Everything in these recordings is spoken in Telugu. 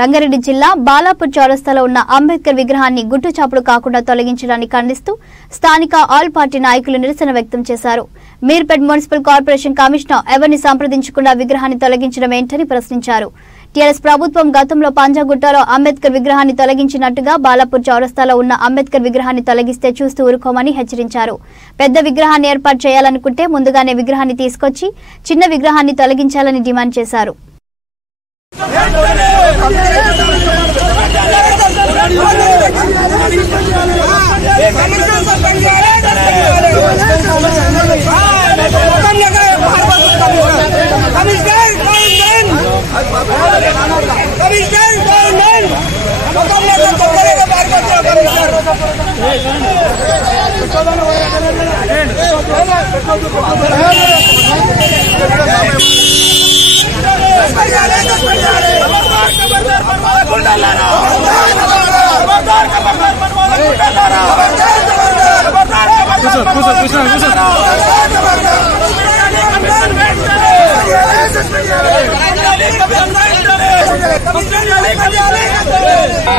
రంగారెడ్డి జిల్లా బాలాపూర్ చౌరస్తాలో ఉన్న అంబేద్కర్ విగ్రహాన్ని గుట్టుచాపుడు కాకుండా తొలగించడాన్ని ఖండిస్తూ స్థానిక ఆల్ పార్టీ నాయకులు నిరసన వ్యక్తం చేశారు. మీర్పేట్ మున్సిపల్ కార్పొరేషన్ కమిషనర్ ఎవరిని సంప్రదించకుండా విగ్రహాన్ని తొలగించడం ఏంటని ప్రశ్నించారు. టీఆర్ఎస్ ప్రభుత్వం గతంలో పంజాగుట్టలో అంబేద్కర్ విగ్రహాన్ని తొలగించినట్టుగా బాలాపూర్ చౌరస్తాలో ఉన్న అంబేద్కర్ విగ్రహాన్ని తొలగిస్తే చూస్తూ ఊరుకోమని హెచ్చరించారు. పెద్ద విగ్రహాన్ని ఏర్పాటు చేయాలనుకుంటే ముందుగానే విగ్రహాన్ని తీసుకొచ్చి చిన్న విగ్రహాన్ని తొలగించాలని డిమాండ్ చేశారు.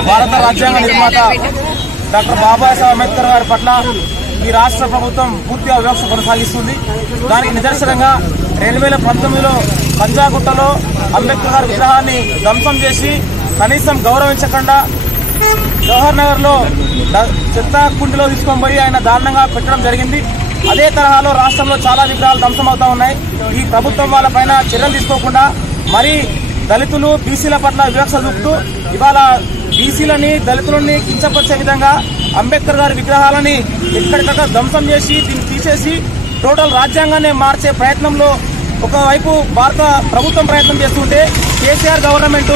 భారత రాజ్యాంగ నిర్మాత డాక్టర్ బాబాసాహెబ్ అంబేద్కర్ గారి పట్ల ఈ రాష్ట్ర ప్రభుత్వం పూర్తిగా వివక్ష కొనసాగిస్తుంది. దానికి నిదర్శనంగా 2019లో పంజాగుట్టలో అంబేద్కర్ గారి విగ్రహాన్ని ధ్వంసం చేసి కనీసం గౌరవించకుండా జవహర్ నగర్ లో చెత్త కుండిలో తీసుకొని పోయి ఆయన దారుణంగా పెట్టడం జరిగింది. అదే తరహాలో రాష్ట్రంలో చాలా విగ్రహాలు ధ్వంసమవుతా ఉన్నాయి. ఈ ప్రభుత్వం వాళ్ళపైన చర్యలు తీసుకోకుండా మరి దళితులు బీసీల పట్ల వివక్ష చూపుతూ ఇవాళ బీసీలని దళితులని కించపరిచే విధంగా అంబేద్కర్ గారి విగ్రహాలని ఎక్కడికక్కడ ధ్వంసం చేసి దీన్ని తీసేసి టోటల్ రాజ్యాంగాన్ని మార్చే ప్రయత్నంలో ఒకవైపు భారత ప్రభుత్వం ప్రయత్నం చేస్తుంటే కేసీఆర్ గవర్నమెంట్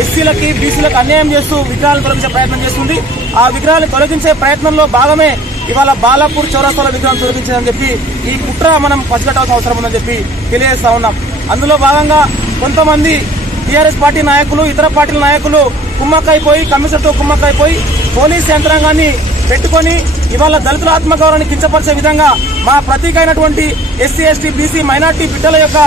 ఎస్సీలకి బీసీలకు అన్యాయం చేస్తూ విగ్రహాలను తొలగించే ప్రయత్నం చేస్తుంది. ఆ విగ్రహాలను తొలగించే ప్రయత్నంలో భాగమే ఇవాళ బాలాపూర్ చౌరస్తాల విగ్రహం తొలగించాలని చెప్పి ఈ కుట్ర మనం పసిగట్టాల్సిన అవసరం ఉందని చెప్పి తెలియజేస్తా ఉన్నాం. అందులో భాగంగా కొంతమంది టీఆర్ఎస్ పార్టీ నాయకులు ఇతర పార్టీల నాయకులు కుమ్మక్కైపోయి కమిషన్తో కుమ్మక్కైపోయి పోలీస్ యంత్రాంగాన్ని పెట్టుకుని ఇవాళ దళితుల ఆత్మగౌరవాన్ని కించపరిచే విధంగా మా ప్రతీక అయినటువంటి ఎస్సీ ఎస్టీ బీసీ మైనార్టీ బిడ్డల యొక్క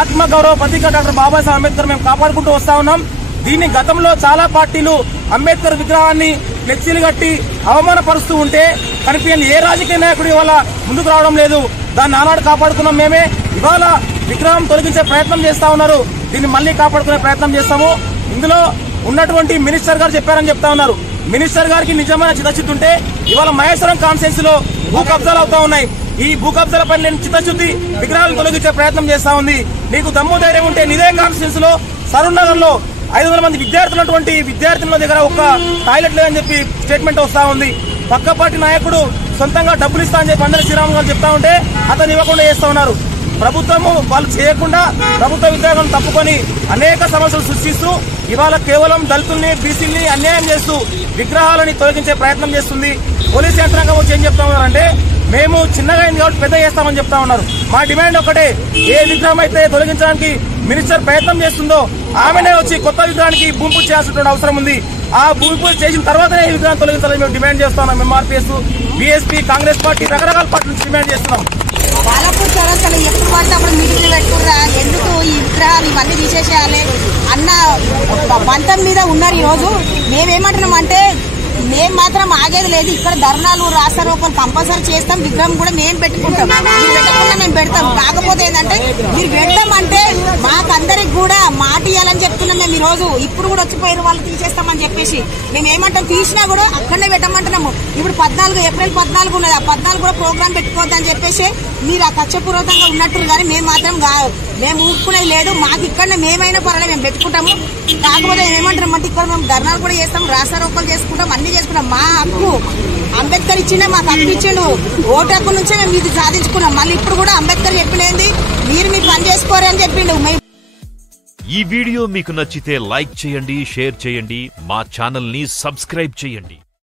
ఆత్మగౌరవ ప్రతీక డాక్టర్ బాబాసాహెబ్ అంబేద్కర్ మేము కాపాడుకుంటూ వస్తా ఉన్నాం. దీన్ని గతంలో చాలా పార్టీలు అంబేద్కర్ విగ్రహాన్ని ఫ్లెక్సీలు కట్టి అవమానపరుస్తూ ఉంటే కనిపించని ఏ రాజకీయ నాయకుడు ఇవాళ ముందుకు రావడం లేదు. దాన్ని ఆనాడు కాపాడుకున్నాం మేమే. ఇవాళ విగ్రహం తొలగించే ప్రయత్నం చేస్తా ఉన్నారు. దీన్ని మళ్లీ కాపాడుకునే ప్రయత్నం చేస్తాము. ఇందులో ఉన్నటువంటి మినిస్టర్ గారు చెప్పారని చెప్తా ఉన్నారు. మినిస్టర్ గారికి నిజమైన చిత్తశుద్ధి ఉంటే ఇవాళ మహేశ్వరం కాన్స్టిట్యున్సీ లో భూ కబ్జాలు అవుతా ఉన్నాయి. ఈ భూ కబ్జాలపై నేను చిత్తశుద్ధి విగ్రహాలను తొలగించే ప్రయత్నం చేస్తా ఉంది. నీకు దమ్ము ధైర్యం ఉంటే నిదే కాన్స్టిట్యున్సీ లో సరూర్ నగర్ లో 500 మంది విద్యార్థులున్నటువంటి విద్యార్థుల దగ్గర ఒక టాయిలెట్ లేదని చెప్పి స్టేట్మెంట్ వస్తా ఉంది. పక్క పార్టీ నాయకుడు సొంతంగా డబ్బులు ఇస్తా అని చెప్పి అందరి శ్రీరామ్ గారు చెప్తా ఉంటే అతను ఇవ్వకుండా చేస్తా ఉన్నారు. ప్రభుత్వము వాళ్ళు చేయకుండా ప్రభుత్వ విగ్రహాలను తప్పుకొని అనేక సమస్యలు సృష్టిస్తూ ఇవాళ కేవలం దళితుల్ని బీసీల్ని అన్యాయం చేస్తూ విగ్రహాలని తొలగించే ప్రయత్నం చేస్తుంది. పోలీస్ యంత్రాంగం వచ్చి ఏం చెప్తా ఉన్నారంటే మేము చిన్నగా అయింది కాబట్టి పెద్ద చేస్తామని చెప్తా ఉన్నారు. మా డిమాండ్ ఒకటే, ఏ విగ్రహం అయితే తొలగించడానికి మినిస్టర్ ప్రయత్నం చేస్తుందో ఆమెనే వచ్చి కొత్త విగ్రహానికి భూమి పూజ చేయాల్సిన అవసరం ఉంది. ఆ భూమి పూజ చేసిన తర్వాతనే ఈ విగ్రహం తొలగించాలని మేము డిమాండ్ చేస్తున్నాం. ఎంఆర్పీఎస్, బీఎస్పీ, కాంగ్రెస్ పార్టీ రకరకాల పార్టీ నుంచి డిమాండ్ చేస్తున్నాం. బాలాపూర్ చౌరస్తాలో ఎప్పుడు పడితే అప్పుడు మీటింగ్లు పెట్టుకుర్రా, ఎందుకు ఈ విగ్రహాలు ఇవన్నీ తీసేసేయాలి అన్న పంతం మీద ఉన్నారు. ఈరోజు మేమేమంటున్నాం అంటే మేము మాత్రం ఆగేది లేదు. ఇక్కడ ధర్నాలు రాస్తారోకలు కంపల్సరీ చేస్తాం. విగ్రహం కూడా మేము పెట్టుకుంటాం. మీరు పెట్టకుండా మేము పెడతాం. కాకపోతే ఏంటంటే మీరు పెడతామంటే మాకందరికి కూడా మాట ఇవ్వాలని చెప్తున్నాం. మేము ఈ రోజు ఇప్పుడు కూడా వచ్చిపోయిన వాళ్ళు తీసేస్తామని చెప్పేసి మేము ఏమంటాం, తీసినా కూడా అక్కడనే పెట్టమంటున్నాము. ఇప్పుడు ఏప్రిల్ 14 ఉన్నది. ఆ 14 కూడా ప్రోగ్రామ్ పెట్టుకోవద్దని చెప్పేసి మీరు ఆ కక్షపూర్వకంగా ఉన్నట్టు. కానీ మేము మాత్రం మేము ఊరుకునేది లేదు. మాకు ఇక్కడనే మేమైనా పర్వాలేదు మేము పెట్టుకుంటాము. కాకపోతే ఏమంటాం అంటే ఇక్కడ మేము ధర్నాలు కూడా చేస్తాం, రాస్తారోకలు చేసుకుంటాం, అన్ని చేసుకున్నాం. మా హక్కు అంబేద్కర్ ఇచ్చిండే మాకు హక్కు ఇచ్చిండు. ఓటు హక్కు నుంచే మేము ఇది సాధించుకున్నాం. మళ్ళీ ఇప్పుడు కూడా అంబేద్కర్ చెప్పినది మీరు మీ పని చేసుకోరు అని చెప్పిండు. ఈ వీడియో మీకు నచ్చితే లైక్ చేయండి, షేర్ చేయండి, మా ఛానల్ ని సబ్స్క్రైబ్ చేయండి.